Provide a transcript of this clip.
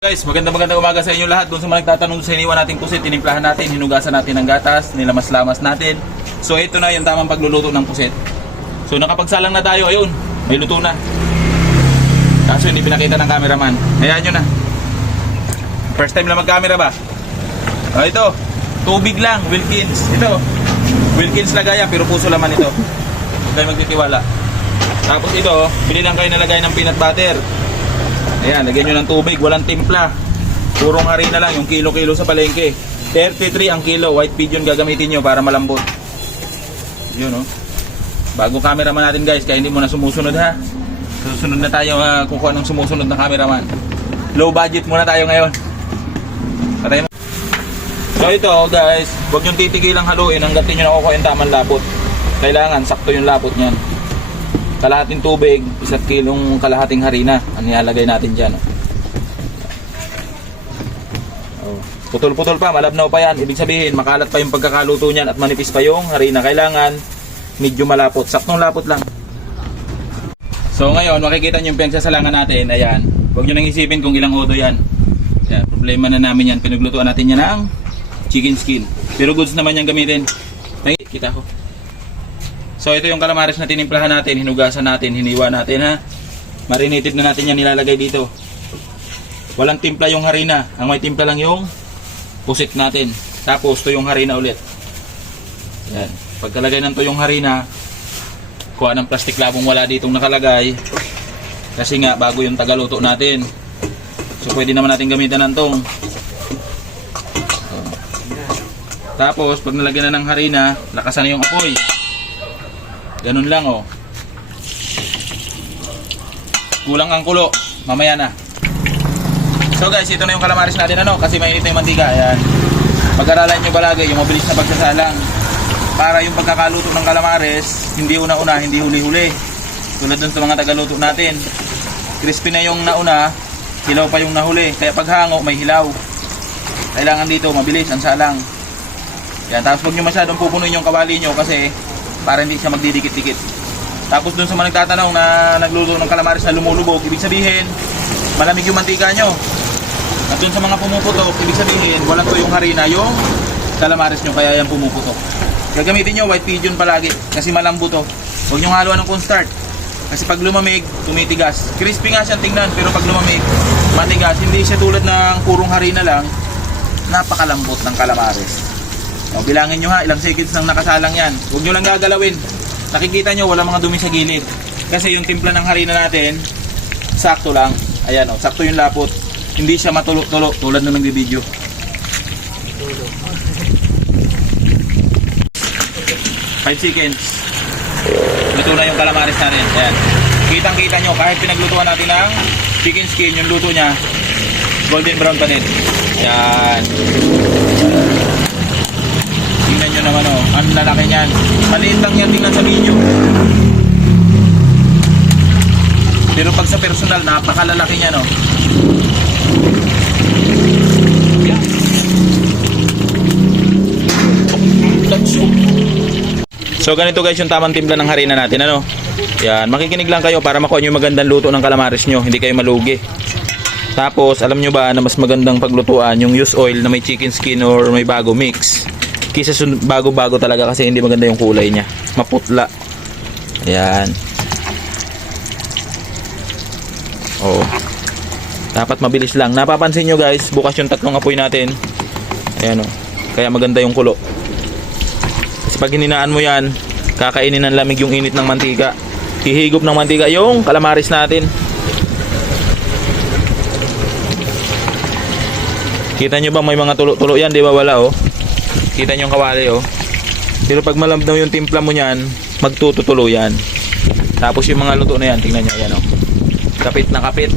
Guys, magandang umaga sa inyo lahat. Doon sa mga nagtatanong sa iniwan nating pusit, tinimplahan natin, hinugasan natin ng gatas, nilamas-lamas natin. So ito na yung tamang pagluluto ng pusit. So nakapagsalang na tayo, ayun, may luto na. Kaso hindi pinakita ng cameraman. Hayaan nyo na. First time lang mag-camera ba? Ito, tubig lang, Wilkins. Ito, Wilkins lagaya, pero puso laman ito. Huwag kayo magtitiwala. Tapos ito, bili lang kayo nalagay ng peanut butter. Ayan, lagyan nyo ng tubig, walang timpla. Purong harina lang, yung kilo-kilo sa palengke. 33 ang kilo, white pigeon gagamitin nyo para malambot. Yun o. Bagong cameraman natin guys, kaya hindi mo na sumusunod ha. Susunod na tayo kung anong sumusunod na cameraman. Low budget muna tayo ngayon. Patay mo. So ito guys, huwag nyo titigilang haluin hanggat nyo nakukuha yung tamang lapot. Kailangan, sakto yung lapot nyan. Kalahating tubig, 1 kilong kalahating harina ang nilalagay natin dyan. Putol-putol pa, malabnaw pa yan. Ibig sabihin, makalat pa yung pagkakaluto niyan at manipis pa yung harina. Kailangan medyo malapot, saktong lapot lang. So ngayon, makikita nyo yung pinagsasalangan natin. Ayan, huwag nyo nang isipin kung ilang odo yan. Ayan, problema na namin yan. Pinaglutuan natin yan ng chicken skin. Pero goods naman yan gamitin. Kita ko. So ito yung calamares na tinimplahan natin, hinugasan natin, hiniwa natin ha. Marinated na natin yan, nilalagay dito. Walang timpla yung harina, ang may timpla lang yung pusit natin. Tapos to yung harina ulit. Yan. Pagkalagay ng to yung harina, kuha ng plastic labong wala ditong nakalagay. Kasi nga bago yung tagaluto natin. So pwede naman natin gamitan ng tong. Tapos pag nalagyan na ng harina, lakasan na yung apoy. Ganun lang oh. Kulang ang kulo, mamaya na. So guys, ito na yung calamares natin ano, kasi mainit na yung mantika. Ayan. Pag-aralan nyo palagi yung mabilis na pagsasalang. Para yung pagkakaluto ng calamares, hindi una-una, hindi huli-huli. Tulad dun sa mga tagaluto natin. Crispy na yung nauna, hilaw pa yung nahuli. Kaya paghango, may hilaw. Kailangan dito, mabilis ang salang. Yan, tapos huwag nyo masyadong pupunuin yung kawali nyo kasi para hindi siya magdidikit-dikit. Tapos dun sa mga nagtatanong na nagluluto ng calamares na lumulubog, ibig sabihin malamig yung mantika nyo. At dun sa mga pumuputok, ibig sabihin walang to yung harina yung calamares nyo, kaya yan pumuputok. Gagamitin nyo white pigeon palagi kasi malambo to. Huwag nyo haluan ng cornstarch kasi pag lumamig, tumitigas. Crispy nga siyang tingnan, pero pag lumamig, matigas. Hindi siya tulad ng purong harina lang. Napakalambot ng calamares. O, bilangin nyo ha, ilang seconds nang nakasalang yan. Huwag nyo lang gagalawin. Nakikita nyo, walang mga dumi sa gilid. Kasi yung timpla ng harina natin, sakto lang. Ayan o, sakto yung lapot. Hindi siya matulo-tulo, tulad na nagbibideo. 5 seconds. Luto na yung calamares natin. Ayan. Kitang-kita nyo, kahit pinaglutuan natin ng chicken skin, yung luto nya, golden brown pa din. Ayan. Tingnan nyo naman oh, ang lalaki nyan. Maliit lang yan tingnan sa video. Pero pag sa personal, napakalalaki nyan oh. So ganito guys yung tamang timpla ng harina natin ano. Yan, makikinig lang kayo para makuha nyo yung magandang luto ng calamares nyo, hindi kayo malugi. Tapos alam nyo ba na mas magandang paglutuan yung use oil na may chicken skin or may bago mix kisa bago-bago talaga kasi hindi maganda yung kulay niya, maputla. Ayan. Oh. Dapat mabilis lang. Napapansin nyo guys, bukas yung tatlong apoy natin. Ayan oh. Kaya maganda yung kulo. Kasi pag hininaan mo yan, kakainin ng lamig yung init ng mantika. Hihigop ng mantika yung calamares natin. Kita nyo ba may mga tulo-tulo yan, di ba? Wala oh. Kita nyo yung kawali oh. Pero pag malambnaw yung timpla mo nyan, magtututulo yan. Tapos yung mga luto na yan, tingnan nyo yan oh. Kapit na kapit.